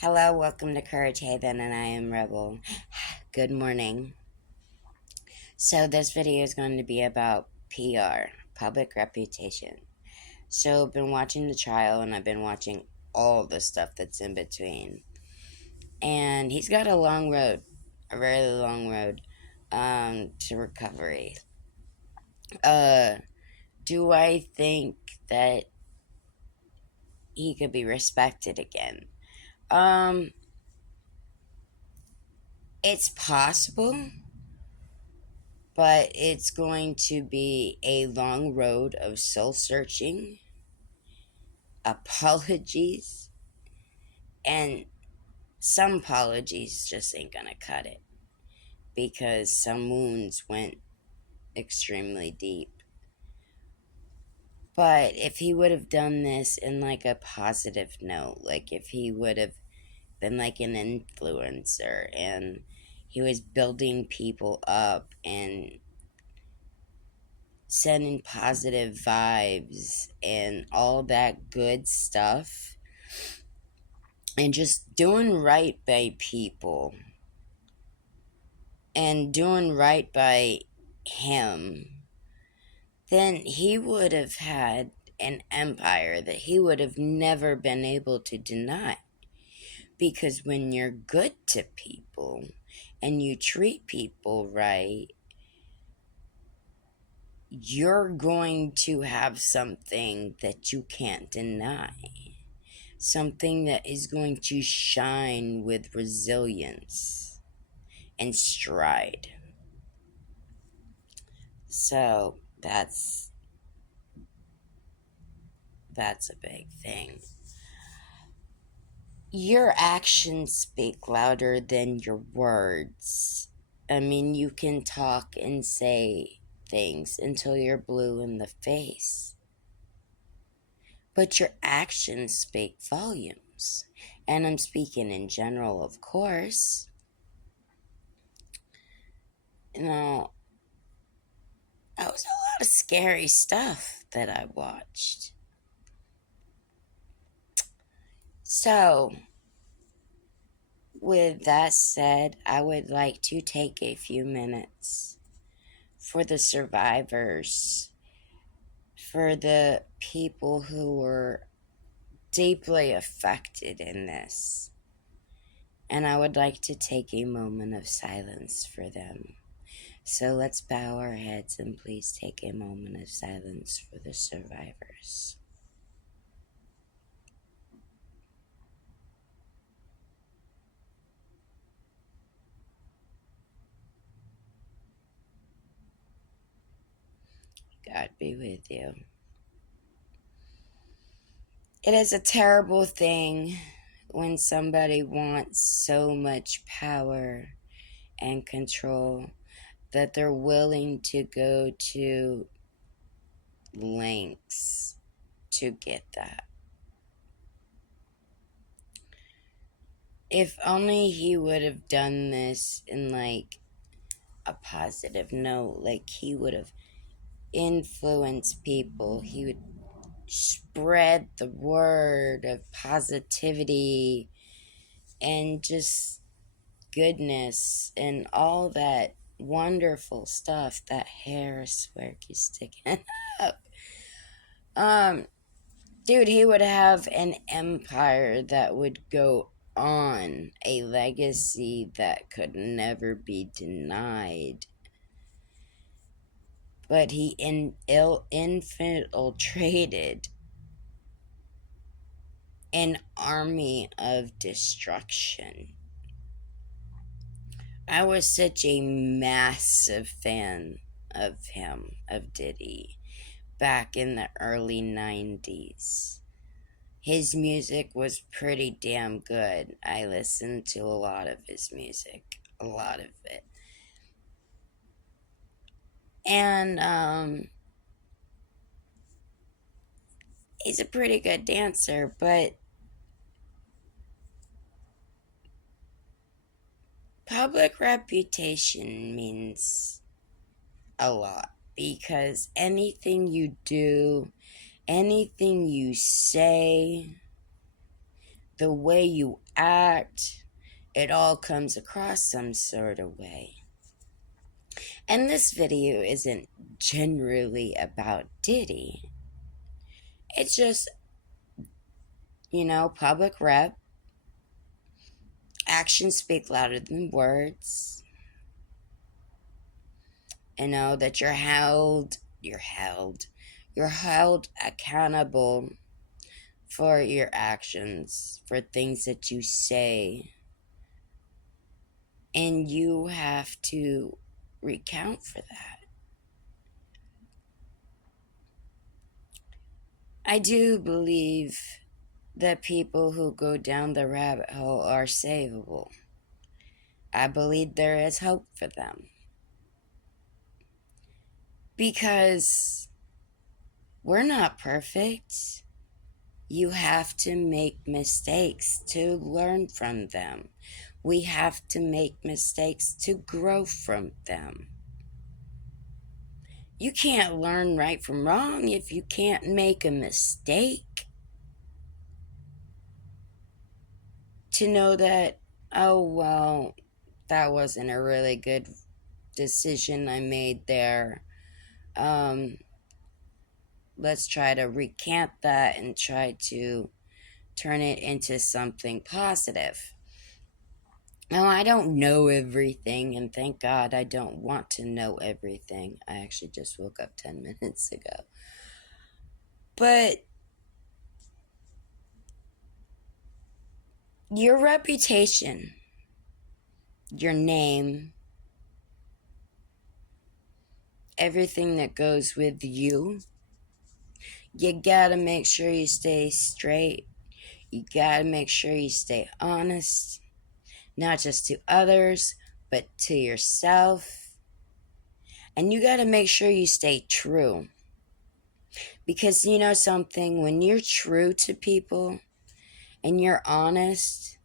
Hello, welcome to Courage Haven, and I am Rebel. Good morning. So, this video is going to be about PR, public reputation. So, I've been watching the trial, and I've been watching all the stuff that's in between. And he's got a long road, a very long road, to recovery. Do I think that he could be respected again? Um, it's possible, but it's going to be a long road of soul searching, apologies, and some apologies just ain't gonna cut it because some wounds went extremely deep. But if he would have done this in like a positive note, like if he would have been like an influencer and he was building people up and sending positive vibes and all that good stuff and just doing right by people and doing right by him, then he would have had an empire that he would have never been able to deny. Because when you're good to people and you treat people right, you're going to have something that you can't deny. Something that is going to shine with resilience and stride. So that's a big thing. Your actions speak louder than your words. I mean, you can talk and say things until you're blue in the face, but your actions speak volumes. And I'm speaking in general, of course. You know, that was a lot of scary stuff that I watched. So, with that said, I would like to take a few minutes for the survivors, for the people who were deeply affected in this. And I would like to take a moment of silence for them. So let's bow our heads and please take a moment of silence for the survivors. God be with you. It is a terrible thing when somebody wants so much power and control that they're willing to go to lengths to get that. If only he would have done this in like a positive note, like he would have influenced people, he would spread the word of positivity and just goodness and all that wonderful stuff. That hair, I swear, keeps sticking up. Dude, he would have an empire that would go on, a legacy that could never be denied. But he infiltrated an army of destruction. I was such a massive fan of him, of Diddy, back in the early 90s. His music was pretty damn good. I listened to a lot of his music, a lot of it. And he's a pretty good dancer, but public reputation means a lot because anything you do, anything you say the way you act, it all comes across some sort of way. And this video isn't generally about Diddy. It's just, public rep. Actions speak louder than words. That you're held accountable for your actions, for things that you say. And you have to recount for that. I do believe that people who go down the rabbit hole are savable. I believe there is hope for them. Because we're not perfect. You have to make mistakes to learn from them. We have to make mistakes to grow from them. You can't learn right from wrong if you can't make a mistake. To know that, oh, well, that wasn't a really good decision I made there. Let's try to recant that and try to turn it into something positive. Now, I don't know everything, and thank God I don't want to know everything. I actually just woke up 10 minutes ago. But your reputation, your name, everything that goes with you, you gotta make sure you stay straight. You gotta make sure you stay honest, not just to others, but to yourself. And you gotta make sure you stay true. Because you know something, when you're true to people and you're honest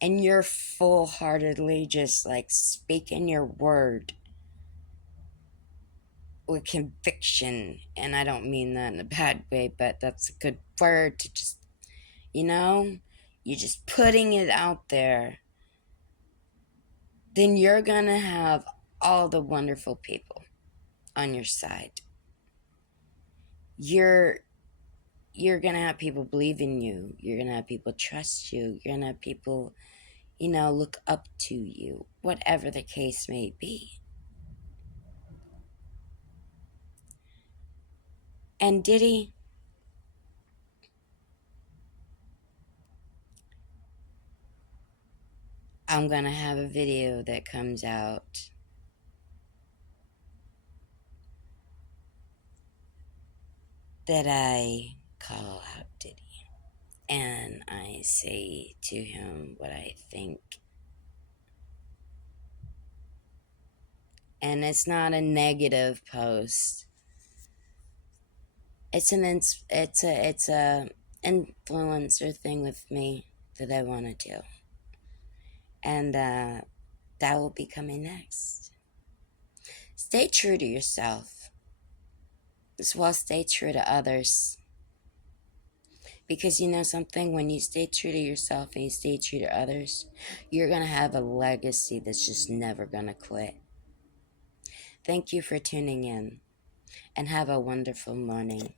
and you're full-heartedly just like speaking your word with conviction, and I don't mean that in a bad way, but that's a good word to just, you're just putting it out there, then you're gonna have all the wonderful people on your side. You're gonna have people believe in you. You're gonna have people trust you. You're gonna have people, look up to you, whatever the case may be. And Diddy, I'm gonna have a video that comes out that I call out Diddy. And I say to him what I think. And it's not a negative post. It's a influencer thing with me that I want to do. And that will be coming next. Stay true to yourself, as well as stay true to others. Because you know something, when you stay true to yourself and you stay true to others, you're going to have a legacy that's just never going to quit. Thank you for tuning in, and have a wonderful morning.